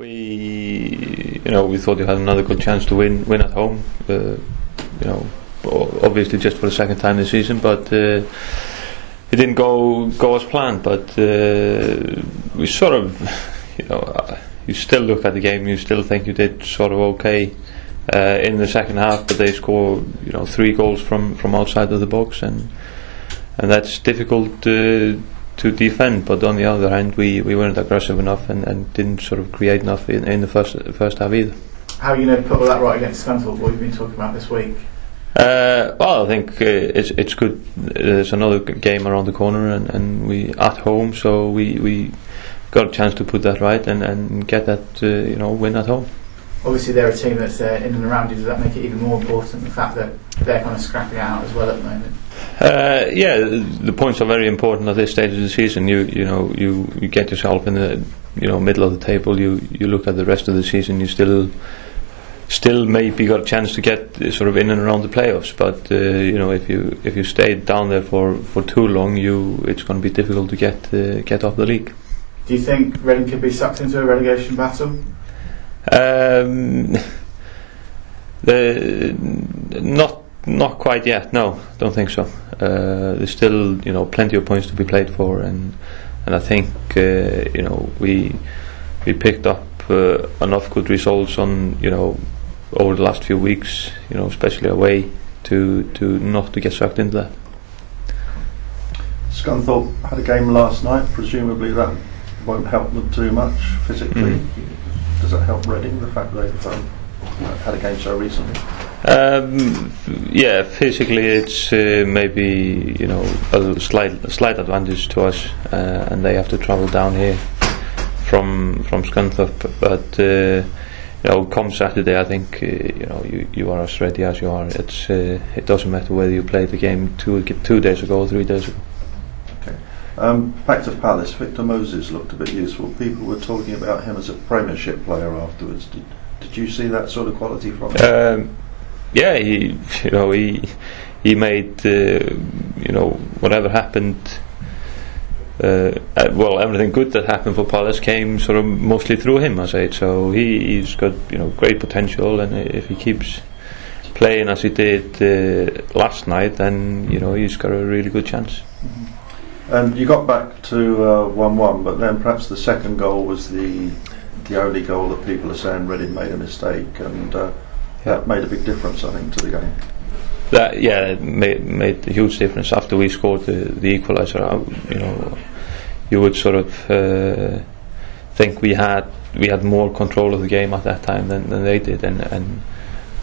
We thought we had another good chance to win at home. Obviously just for the second time this season, but it didn't go as planned. But we sort of, you still look at the game, you still think you did sort of okay in the second half, but they score 3 goals from outside of the box, and that's difficult to defend. But on the other hand, we weren't aggressive enough and didn't sort of create enough in the first half either. How are you going to put all that right against Scunthorpe, what you've been talking about this week? Well, I think it's good. There's another game around the corner, and we at home, so we got a chance to put that right and get that win at home. Obviously they're a team that's in and around you. Does that make it even more important, the fact that they're kind of scrapping it out as well at the moment? Yeah, the points are very important at this stage of the season. You get yourself in the middle of the table. You look at the rest of the season. You still maybe got a chance to get sort of in and around the playoffs. But if you stay down there for too long, it's going to be difficult to get off the league. Do you think Reading could be sucked into a relegation battle? Not quite yet. No, don't think so. There's still plenty of points to be played for, and I think we picked up enough good results on over the last few weeks, especially away to not to get sucked into that. Scunthorpe had a game last night. Presumably that won't help them too much physically. Does that help Reading, the fact that they've had a game so recently? Yeah, physically it's maybe a slight advantage to us, and they have to travel down here from Scunthorpe. But come Saturday, I think you are as ready as you are. It doesn't matter whether you played the game 2 days ago or 3 days ago. Back to Palace, Victor Moses looked a bit useful. People were talking about him as a Premiership player afterwards. Did you see that sort of quality from him? Yeah, he made whatever happened. Everything good that happened for Palace came sort of mostly through him, I say. So he's got great potential, and if he keeps playing as he did last night, then he's got a really good chance. Mm-hmm. And you got back to 1-1, but then perhaps the second goal was the only goal that people are saying Reading made a mistake, and that made a big difference, I think, to the game. It made a huge difference. After we scored the equaliser, you would sort of think we had more control of the game at that time than they did, and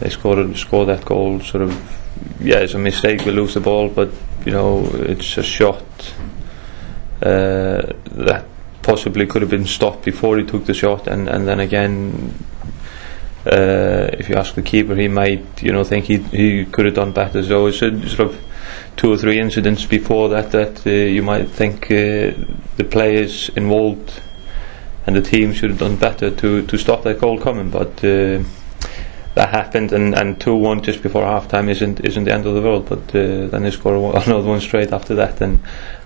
they scored that goal. Sort of, it's a mistake. We lose the ball, but it's a shot that possibly could have been stopped before he took the shot, and then again, if you ask the keeper, he might think he could have done better. So it's sort of 2 or 3 incidents before that you might think the players involved and the team should have done better to stop that goal coming, but that happened, and 2-1 just before half time isn't the end of the world. But then they score another one straight after that, and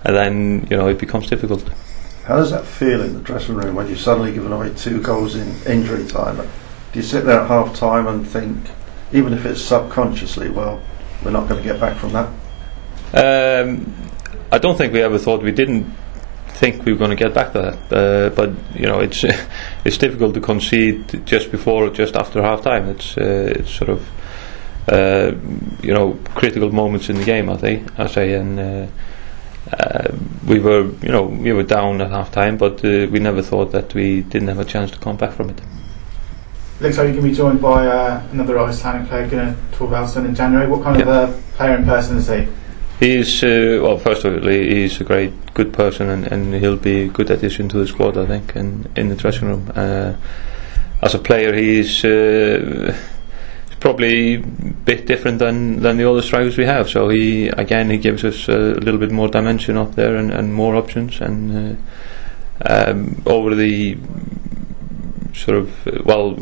then it becomes difficult. How does that feel in the dressing room when you've suddenly given away 2 goals in injury time? Do you sit there at half time and think, even if it's subconsciously, well, we're not going to get back from that? I don't think we ever thought. We didn't think we were going to get back to that, but it's difficult to concede just before or just after half time. It's sort of critical moments in the game, I say, and we were down at half time, but we never thought that we didn't have a chance to come back from it. Looks like you can be joined by another Icelandic player, Gunnar Thorvaldsson, in January. What kind of a player in person is he? He's first of all, he's a good person, and he'll be a good addition to the squad, I think, in the dressing room. As a player, he's probably a bit different than the other strikers we have. So he gives us a little bit more dimension up there and more options. And over the sort of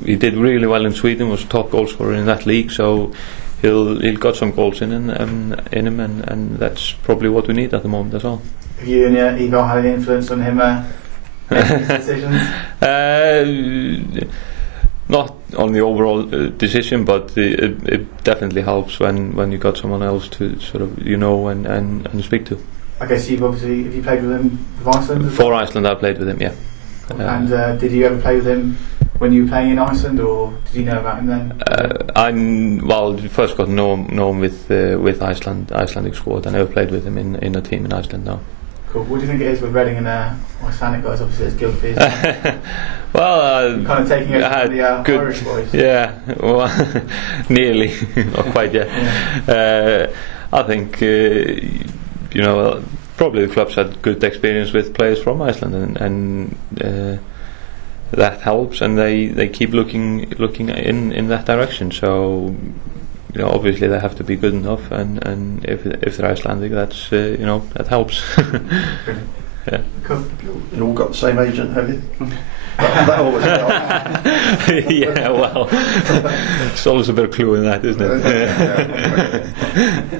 he did really well in Sweden. Was top goal scorer in that league. So he'll got some goals in him, and that's probably what we need at the moment as well. Have you and Ivar had any influence on him making these decisions? Not on the overall decision, but it definitely helps when you got someone else to sort of and speak to. I guess have you played with him with Iceland? For Iceland, I played with him, yeah. And did you ever play with him when you were playing in Iceland, or did you know about him then? First got to know him with Icelandic squad. I never played with him in a team in Iceland now. Cool. What do you think it is with Reading and Icelandic guys? Obviously, it's guilty. Well, you're kind of taking it from the Irish boys. Yeah, well, nearly, not quite yet. Yeah. I think probably the clubs had good experience with players from Iceland, and that helps, and they keep looking in that direction. So obviously they have to be good enough, and if they're Icelandic, that's that helps. Yeah. Cool. You all got the same agent, have you? that always helps. Yeah, well, it's always a bit of clue in that, isn't it? Yeah.